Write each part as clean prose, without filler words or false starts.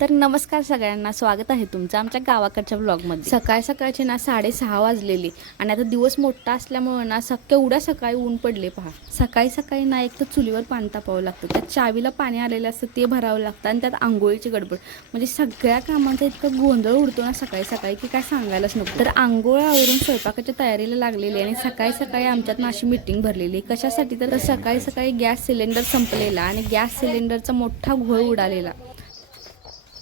तर नमस्कार सगळ्यांना, स्वागत आहे तुमचं आमच्या गावाकडच्या ब्लॉगमध्ये। सकाळ सकाळचे ना 6:30 वाजलेली आणि आता दिवस मोठा असल्यामुळे ना एवढ्या सकाळी ऊन पडले पहा। सकाळी सकाळी ना एक तर चुलीवर पाणी तापावं लागतं, त्यात चावीला पाणी आलेलं असतं ते भरावं लागतं आणि त्यात आंघोळीची गडबड, म्हणजे सगळ्या कामांचा इतकं गोंधळ उडतो ना सकाळी सकाळी की काय सांगायलाच नको। तर आंघोळ आवरून स्वयंपाकाच्या तयारीला लागलेली आणि सकाळी सकाळी आमच्यात ना अशी मीटिंग भरलेली कशासाठी, तर सकाळी सकाळी गॅस सिलेंडर संपलेला आणि गॅस सिलेंडरचा मोठा घोळ उडालेला।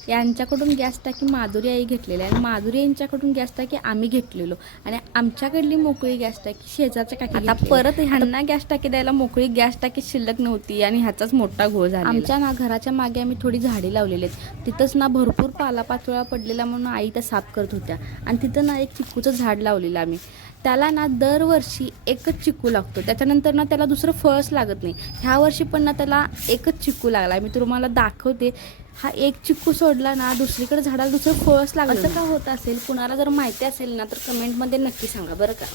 यांच्याकडून गॅस टाकी माधुरी आई घेतलेली आणि माधुरी यांच्याकडून गॅस टाकी आम्ही घेतलेलो आणि आमच्याकडली मोकळी गॅस टाकी शेजारच्या काकी आता परत ह्यांना गॅस टाकी द्यायला मोकळी गॅस टाकी शिल्लक नव्हती आणि ह्याचाच मोठा घोळ झाला। आमच्या ना घराच्या मागे आम्ही थोडी झाडी लावलेली आहेत, तिथंच ना भरपूर पालापाचोळा पडलेला म्हणून आई त्या साफ करत होत्या आणि तिथं ना एक चिक्कूचं झाड लावलेलं आम्ही। त्याला ना दरवर्षी एकच चिक्कू लागतो, त्याच्यानंतर ना त्याला दुसरं फळच लागत नाही। ह्या वर्षी पण ना त्याला एकच चिक्कू लागला, मी तुम्हाला दाखवते। हा एक चिक्कू सोडला ना दुसरीकडे झाडाला दुसरं फळच लागलं। असं का होत असेल, कुणाला जर माहिती असेल ना तर कमेंटमध्ये नक्की सांगा बरं का।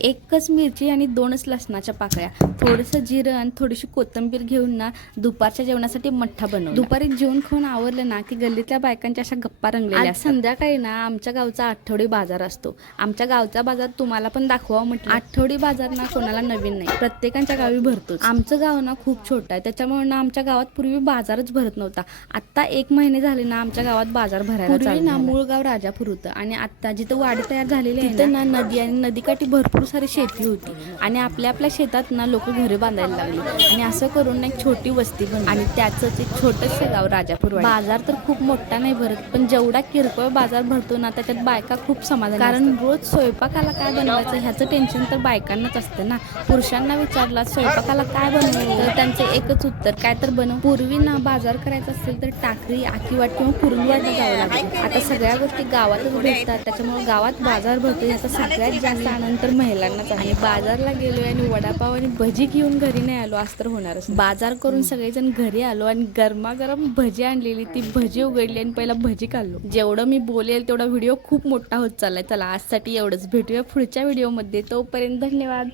एकच मिरची आणि 2च लसणाच्या पाकळ्या, थोडंसं जिरं आणि थोडीशी कोथिंबीर घेऊन ना दुपारच्या जेवणासाठी मठ्ठा बनवला। दुपारी जेवण खाऊन आवरलं ना की गल्लीतल्या बायकांच्या अशा गप्पा रंगलेल्या। संध्याकाळी ना आमच्या गावचा आठवडी बाजार असतो। आमच्या गावचा बाजार तुम्हाला पण दाखवा म्हटलं। आठवडी बाजार ना कोणाला नवीन नाही, प्रत्येकाच्या गावी भरतोच। आमचं गाव ना खूप छोटं आहे, त्याच्यामुळे ना आमच्या गावात पूर्वी बाजारच भरत नव्हता। आता 1 महिने झाले ना आमच्या गावात बाजार भरायला चालू झाला। मूळ गाव राजापूर होतं आणि आता जिथं वाडी तयार झालेली आहे तिथं ना नदी आणि नदीकाठी भरपूर सारी शेती होती आणि आपल्या शेतात ना लोक घरे बांधायला लागली आणि असं करून एक छोटी वस्ती बनली आणि त्याचंच एक छोटंसं गाव राजापूर। बाजार तर खूप मोठा नाही भरत, पण जेवढा किरकोळ बाजार भरतो ना त्याच्यात बायका खूप समाधानी, कारण रोज स्वयंपाकाला काय बनवायचं ह्याचं टेन्शन तर बायकांनाच असतं ना। पुरुषांना विचारला स्वयंपाकाला काय बनवायचं तर त्यांचं एकच उत्तर, काय तर बनव। पूर्वी ना बाजार करायचा असेल तर टाकळी, आकिवाट किंवा कुरुंदवाडला जावं लागतं। आता सगळ्या गोष्टी गावातच भेटतात, त्याच्यामुळे गावात बाजार भरतो याचा सगळ्यात जास्त आनंद तर महिलांनाच आहे। बाजारला गेलोय आणि वडापाव आणि भजी घेऊन घरी नाही आलो आज तर होणारच। बाजार करून सगळेजण घरी आलो आणि गरमागरम भजी आणलेली, ती भजी उघडली आणि पहिला भजी खाल्लो। जेवढं मी बोलेल तेवढा व्हिडिओ खूप मोठा होत चाललाय। चला आजसाठी एवढंच, भेटूया पुढच्या व्हिडिओमध्ये, तोपर्यंत धन्यवाद।